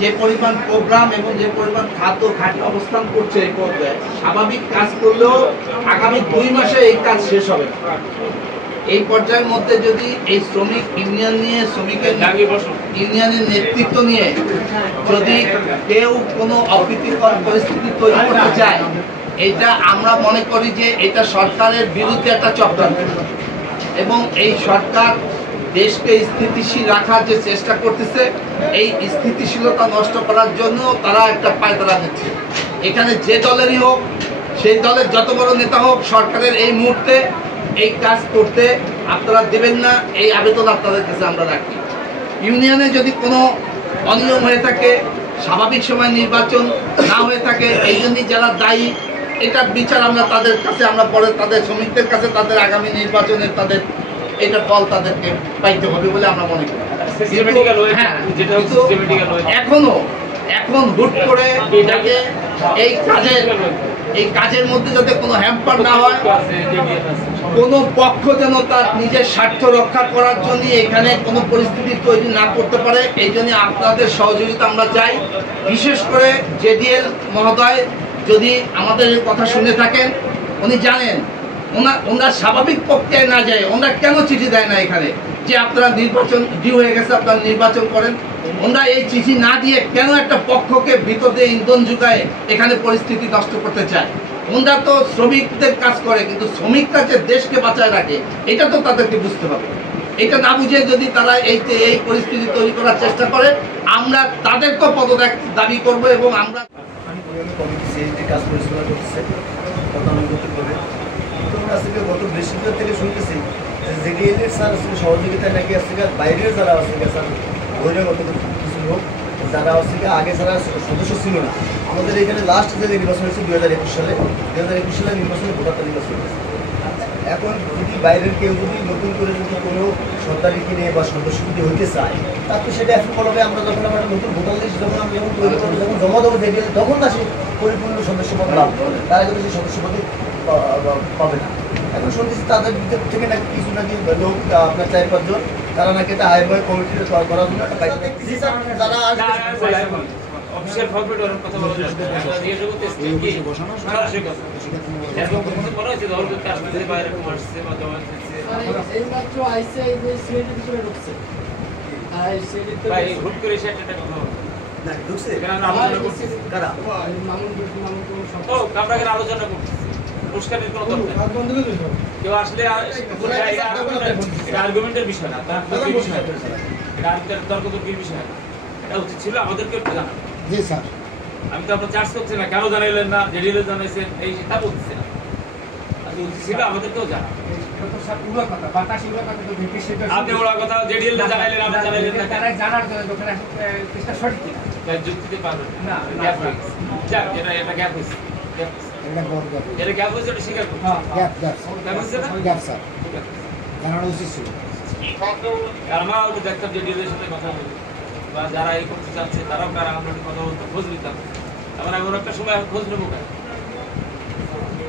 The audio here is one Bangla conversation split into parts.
যে পরিমাণ প্রোগ্রাম এবং যে পরিমাণ খাদ্য ঘাটতি অবস্থান করছে এই পর্যায়ে স্বাভাবিক কাজ করলেও আগামী 2 মাসে এই কাজ শেষ হবে। এই পর্যায়ের মধ্যে যদি এই শ্রমিক ইউনিয়ন নিয়ে শ্রমিকের ইউনিয়নের নেতৃত্ব নিয়ে যদি কেউ কোনো অপ্রীতিকর পরিস্থিতি তৈরি করতে চায়, এটা আমরা মনে করি যে এটা সরকারের বিরুদ্ধে একটা চক্রান্ত এবং এই সরকার দেশকে স্থিতিশীল রাখার যে চেষ্টা করতেছে এই স্থিতিশীলতা নষ্ট করার জন্য তারা একটা পায়তারা দিচ্ছে। এখানে যে দলেরই হোক, সেই দলের যত বড় নেতা হোক, সরকারের এই মুহূর্তে এই কাজ করতে আপনারা দেবেন না, এই আবেদন আপনাদের কাছে আমরা রাখি। ইউনিয়নে যদি কোনো অনিয়ম হয়ে থাকে, স্বাভাবিক সময় নির্বাচন না হয়ে থাকে, এই জন্যই যারা দায়ী এটার বিচার আমরা তাদের কাছে আমরা পরে তাদের শ্রমিকদের কাছে তাদের আগামী নির্বাচনের তাদের এটা ফল তাদেরকে পাইতে হবে বলে আমরা মনে করি। এখন হুট করে যাতে এই কাজের মধ্যে যাতে কোনো হ্যাম্পার না হয়, কোনো পক্ষ যেন তার নিজের স্বার্থ রক্ষা করার জন্য এখানে কোনো পরিস্থিতি তৈরি না করতে পারে, এই জন্য আপনাদের সহযোগিতা আমরা চাই। বিশেষ করে জেডিএল মহোদয় যদি আমাদের কথা শুনে থাকেন, উনি জানেন ওনার স্বাভাবিক প্রক্রিয়ায় না যায়, ওনারা কেন চিঠি দেয় না এখানে যে আপনারা নির্বাচন ডিউ হয়ে গেছে, আপনারা নির্বাচন করেন। ওনারা এই চিঠি না দিয়ে কেন একটা পক্ষকে ভিতরে ইন্ধন যুগায় এখানে পরিস্থিতি নষ্ট করতে চায়? ওনারা তো শ্রমিকদের কাজ করে, কিন্তু শ্রমিকরা যে দেশকে বাঁচায় রাখে এটা তো তাদেরকে বুঝতে হবে। এটা না বুঝে যদি তারা এই পরিস্থিতি তৈরি করার চেষ্টা করে, আমরা তাদেরকেও পদত্যাগ দাবি করব এবং আমরা গত বৃহস্পতিবার থেকে শুনতেছি জেডিএলের স্যার সহযোগিতা নাকি আসছে বাইরের যারা আসছে স্যার বহিরাগত কিছু লোক যারা আসছে আগে যারা সদস্য ছিল না। আমাদের এখানে লাস্ট যে নির্বাচন হয়েছে 2021 সালে, 2021 সালের নির্বাচনে ভোটার তালিকা চলে গেছে। এখন যদি বাইরের কেউ যদি নতুন করে যদি কোনো সরকারি কিনে বা সদস্য যদি হইতে চায়, তাকে সেটা এখন বলবে আমরা যখন আমরা নতুন ভোটার লিস্ট যখন আমরা যখন তৈরি করবো, যখন জমা দেবো জেডিএল, তখন না সে পরিপূর্ণ সদস্য পদ লাভ করবে, তারা কিন্তু সেই সদস্য পদে পাবে না। এখন শুনতেছি তাদের ভিতর থেকে নাকি কিছু নাকি লোক আপনার 4-5 জন তারা নাকি এটা হাইওয়ে কমিটিতে করার জন্য একটা পাইতে দেখতেছি যারা অফিসিয়াল ফরম্যাট ওর কথা বলা যাচ্ছে দিয়ে জগতে কি বসানো এরকম কোনো করা হয়েছে দল করতে আসছে বাইরে আসছে বা জমা দিচ্ছে এই মাত্র আইসে এই যে সিলেটের ভিতরে ঢুকছে আর সিলেট ভাই হুট করে সেটা কথা না ঢুকছে কারণ আলোচনা করছি কারা মামুন সব ও আমরা কেন আলোচনা করছি পুরস্কারের কোনো দরকার কেউ আসলে আর্গুমেন্টের বিষয় না, তার বিষয় এটা তর্কতর্কির বিষয় এটা উচিত ছিল আমাদেরকে একটু জানানো। জি স্যার, আমি তো আপনার চার্জ করছি না, কেন জানাইলেন না, জেডিএল জানাইছেন এই তা বলছি না, উচিত ছিল আমাদেরকেও জানা। আপনি ওরা কথা জেডিএল জানাইলেন, আপনি জানাইলেন না, জানার চেষ্টা সঠিক কিনা যুক্তিতে পারবেন না, গ্যাপ হয়ে গেছে। যাক, এটা গ্যাপ হয়েছে, এটা গ্যাপ হয়েছে, এটা স্বীকার করছি। গ্যাপ হয়েছে না? গ্যাপ স্যার, জানানো উচিত ছিল। আর আমরা দেখতাম জেডিএলের সাথে কথা বলি বা যারা এই করতে চাচ্ছে তারাও কারা, আমরা কথা বলতাম, খোঁজ নিতাম। আমরা এমন একটা সময় খোঁজ নেবো কেন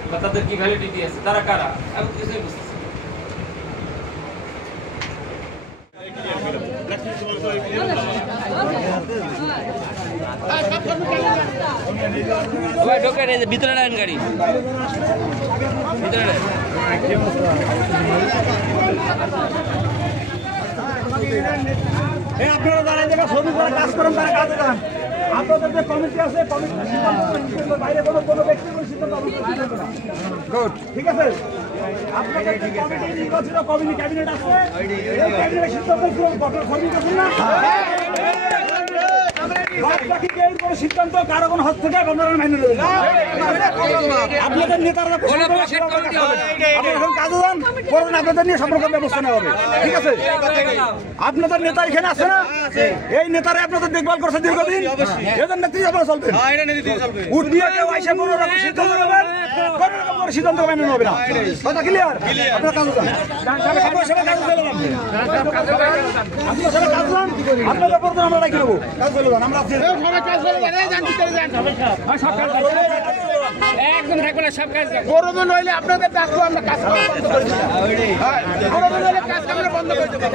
বা তাদের কি ভ্যালিডিটি আছে, তারা কারা, এখন কিছুই বুঝতেছি। ভিতরে নেন গাড়ি, ভিতরে নেন। আপনারা যারা এই জায়গায় শ্রমিক করে কাজ করেন তারা কাজে যান। আপনাদের যে কমিটি আছে কমিটির বাইরে কোনো ব্যক্তি কোনো সিদ্ধান্ত গুড, ঠিক আছে। আপনাদের যে কমিটি নির্বাচিত কমিটি ক্যাবিনেট আছে, এই ক্যাবিনেটের সিদ্ধান্ত শ্রমিক আছেন না, সিদ্ধান্ত কারো কোনো হস্তক্ষেপ আপনারা মেনে নেবেন। আপনাদের নেতারা এখন কাজে যান করুন, আপনাদের নিয়ে সব রকম ব্যবস্থা নেওয়া হবে, ঠিক আছে। আপনাদের নেতা এখানে আছে না, এই নেতারা আপনাদের দেখভাল করছে দীর্ঘদিন, এদের নেতৃত্বে আপনারা চলবেন। উঠ দিয়ে কেউ আইসা কোনো রকম সিদ্ধান্ত নেবেন, কোনো রকম কোনো সিদ্ধান্ত মেনে নেবে না, কথা ক্লিয়ার। আপনারা কাজে যান, আপনারা সবাই কাজে চলে যান, আপনারা সবাই কাজে যান, আপনাদের পর্যন্ত আমরা রাখি নেবো, কাজ চলে যান। আমরা একদম থাকবে না, সব কাজ গরমে নইলে আপনাদের ডাকবো, আমরা কাজ করা বন্ধ করে দিই। হ্যাঁ, গরমে নইলে কাজ আমরা বন্ধ করে দেবো।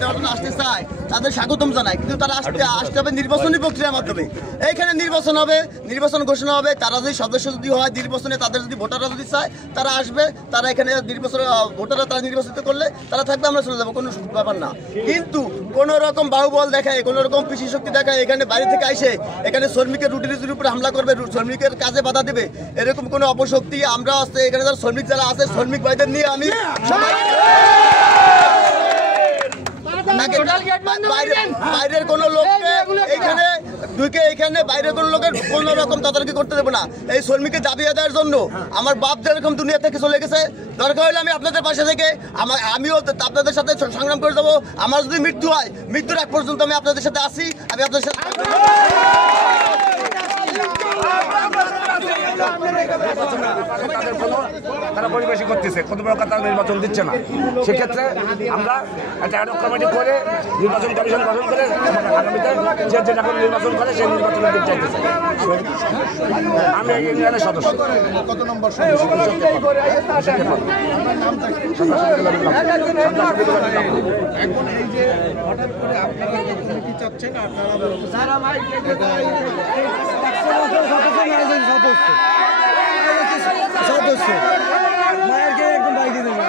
যারা আসতে চায় তাদের স্বাগতম জানাই, কিন্তু তারা আসতে হবে নির্বাচনী প্রক্রিয়ার মাধ্যমে। এইখানে নির্বাচন হবে, নির্বাচন ঘোষণা হবে, তারা যদি সদস্য যদি হয় নির্বাচনে, তাদের যদি ভোটাররা যদি চায় তারা আসবে, তারা এখানে নির্বাচন ভোটাররা তারা নির্বাচিত করলে তারা থাকবে, আমরা চলে যাবো, কোনো ব্যাপার না। কিন্তু কোনো রকম বাহুবল দেখায়, কোনো রকম পিসি শক্তি দেখায়, এখানে বাইরে থেকে আইসে এখানে শ্রমিকের রুটির উপরে হামলা করবে, শ্রমিকের কাজে বাধা দেবে, এরকম কোনো অপশক্তি আমরা আসতে এখানে যারা শ্রমিক যারা আছে শ্রমিক ভাইদের নিয়ে আমি সবাই বাইরের কোন লোককে এখানে ঢুকে এখানে বাইরের কোন লোকের কোন রকম তদারকি করতে দেবো না। এই শ্রমিকের দাবি আদায়ের জন্য আমার বাপ যেরকম দুনিয়া থেকে চলে গেছে, দরকার হলে আমি আপনাদের পাশে থেকে আমিও আপনাদের সাথে সংগ্রাম করে দেবো। আমার যদি মৃত্যু হয়, মৃত্যুর আগ পর্যন্ত আমি আপনাদের সাথে আসি, আমি আপনাদের সাথে তারা পরিবেশই করতেছে, কোনো প্রকার তারা নির্বাচন দিচ্ছে না। সেক্ষেত্রে আমরা একটা অ্যাডহক কমিটি করে নির্বাচন কমিশন গঠন করে আগামীতে যে যেটা করে নির্বাচন করে সেই নির্বাচনের দিক চাইতেছে। আমি এই ইউনিয়নের সদস্য। কত নম্বর এখন এই যে হঠাৎ করে আপনারা কি চাচ্ছেন, সদস্য মায়েরকে একদম বাইরে দেবে।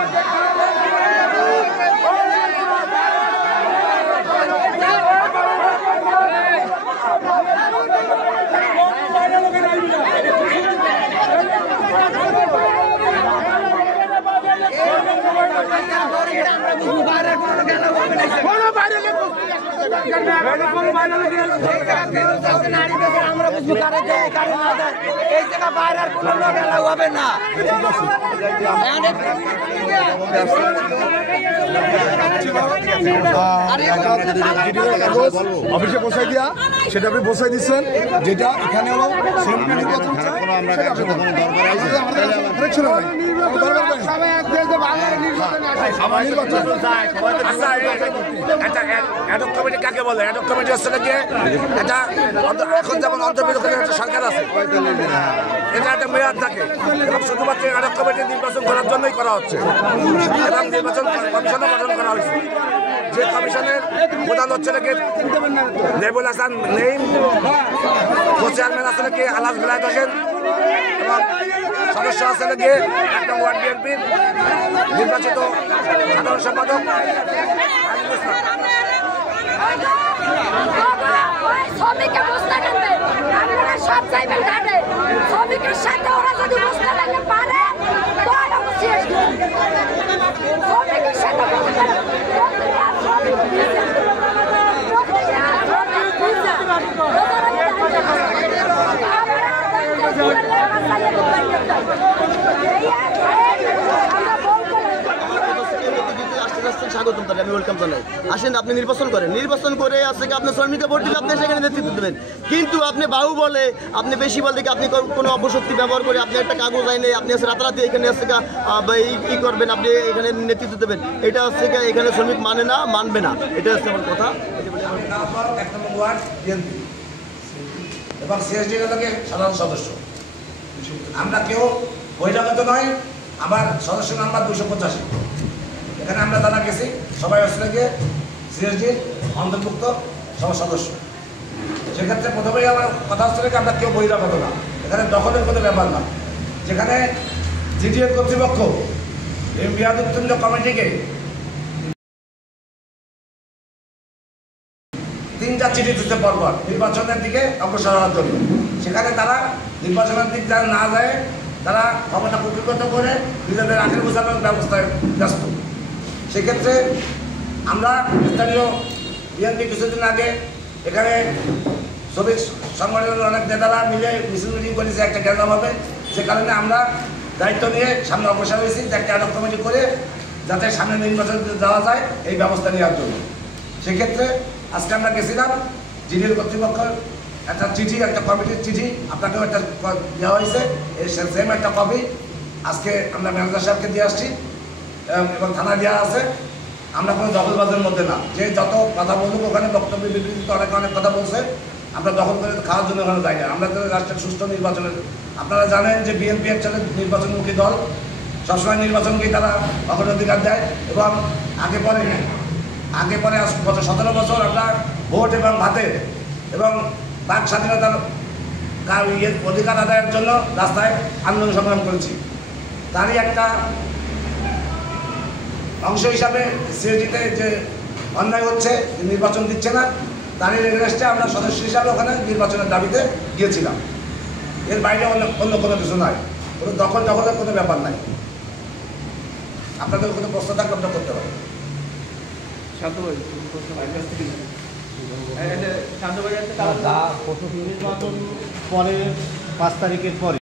অফিসে বসাই দিয়া সেটা আপনি বসাই দিচ্ছেন, যেটা এখানে হলো শ্রমিক নির্বাচন কাকে বলে? অ্যাডহক কমিটি হচ্ছে নাকি এটা এখন যেমন অন্তর্বর্তীকালীন একটা সরকার আছে, এটা একটা মেয়াদ থাকে এবং শুধুমাত্র অ্যাডহক কমিটি নির্বাচন করার জন্যই করা হচ্ছে এবং নির্বাচন কমিশনও গঠন করা হয়েছে। যে কমিশনের প্রধান হচ্ছে নাকি নেবুল হাসান নেইম, চেয়ারম্যান আছে নাকি আলাস বেলায়েত হোসেন এবং সদস্য আছে নাকি একটা ওয়ার্ড বিএনপির নির্বাচিত সাধারণ সম্পাদক শ্রমিকের বস্তা টানবে, আপনারা সব চাইবেন ঘাটে। শ্রমিকের সাথে ওরা যদি বস্তা টানতে পারে তো আর অবশ্যই শ্রমিকের সাথে স্বাগতম, তাহলে আমি ওয়েলকাম জানাই। আসেন, আপনি নির্বাচন করেন, নির্বাচন করে আজকে আপনার শ্রমিককে ভোট দিলে আপনি সেখানে নেতৃত্ব দেবেন। কিন্তু আপনি বাহু বলে আপনি বেশি বল থেকে আপনি কোনো অপশক্তি ব্যবহার করে আপনি একটা কাগজ আইনে আপনি রাতারাতি এখানে আসছে ই করবেন, আপনি এখানে নেতৃত্ব দেবেন, এটা হচ্ছে এখানে শ্রমিক মানে না, মানবে না, এটা হচ্ছে আমার কথা। এবং সিএসডি সাধারণ সদস্য, আমরা কেউ বহিরাগত নয়। আমার সদস্য নাম্বার 285, এখানে আমরা জানা গেছি সবাই আসলে গিয়ে সিএসডির অন্তর্ভুক্ত সব সদস্য। সেক্ষেত্রে প্রথমেই আমার কথা হচ্ছে কি আমরা কেউ বহিরাগত না, এখানে দখলের কোনো ব্যাপার না। যেখানে জিডিএ কর্তৃপক্ষ এই মেয়াদোত্তীর্ণ কমিটিকে 3টা চিঠি দিতে পরপর নির্বাচনের দিকে অগ্রসর হওয়ার জন্য, সেখানে তারা নির্বাচনের দিক যারা না যায় তারা ক্ষমতা কুক্ষিগত করে নিজেদের আখের বোঝানোর ব্যবস্থায় ব্যস্ত। সেক্ষেত্রে আমরা স্থানীয় বিএনপি কিছুদিন আগে এখানে শ্রমিক সংগঠনের অনেক নেতারা মিলে মিছিল মিটিং করেছে, একটা গ্যাদাম হবে। সে কারণে আমরা দায়িত্ব নিয়ে সামনে অগ্রসর হয়েছি যে একটা অ্যাডহক কমিটি করে যাতে সামনে নির্বাচন যাওয়া যায় এই ব্যবস্থা নেওয়ার জন্য। সেক্ষেত্রে আজকে আমরা গেছিলাম জিডিএর কর্তৃপক্ষের একটা চিঠি, একটা কমিটির চিঠি আপনাকেও একটা দেওয়া হয়েছে, এই সেম একটা কপি আজকে আমরা ম্যানেজার সাহেবকে দিয়ে আসছি এবং থানায় দেওয়া আছে। আমরা কোনো দখলবাজের মধ্যে না, যে যত কথা বলুক ওখানে বক্তব্য বিবৃতিতে অনেক কথা বলছে, আমরা দখল করে খাওয়ার জন্য ওখানে যাই না। আমরা তো রাষ্ট্রের সুষ্ঠু নির্বাচনের, আপনারা জানেন যে বিএনপি একচেলে নির্বাচনমুখী দল, সবসময় নির্বাচনকেই তারা অগ্রাধিকার দেয় এবং আগে পরে গত 17 বছর আমরা ভোট এবং ভাতে এবং বাক স্বাধীনতার অধিকার আদায়ের জন্য রাস্তায় আন্দোলন সংগ্রাম করেছি। তারই একটা অংশ হিসাবে সিএজিতে যে অন্যায় হচ্ছে, নির্বাচন দিচ্ছে না, তারই রেস্টে আমরা সদস্য হিসাবে ওখানে নির্বাচনের দাবিতে গিয়েছিলাম। এর বাইরে অন্য কোনো কিছু নয়, কোনো দখলের কোনো ব্যাপার নাই। আপনাদের কোনো প্রশ্ন থাকলে আপনারা করতে পারেন। নির্বাচন পরে 5 তারিখের পরে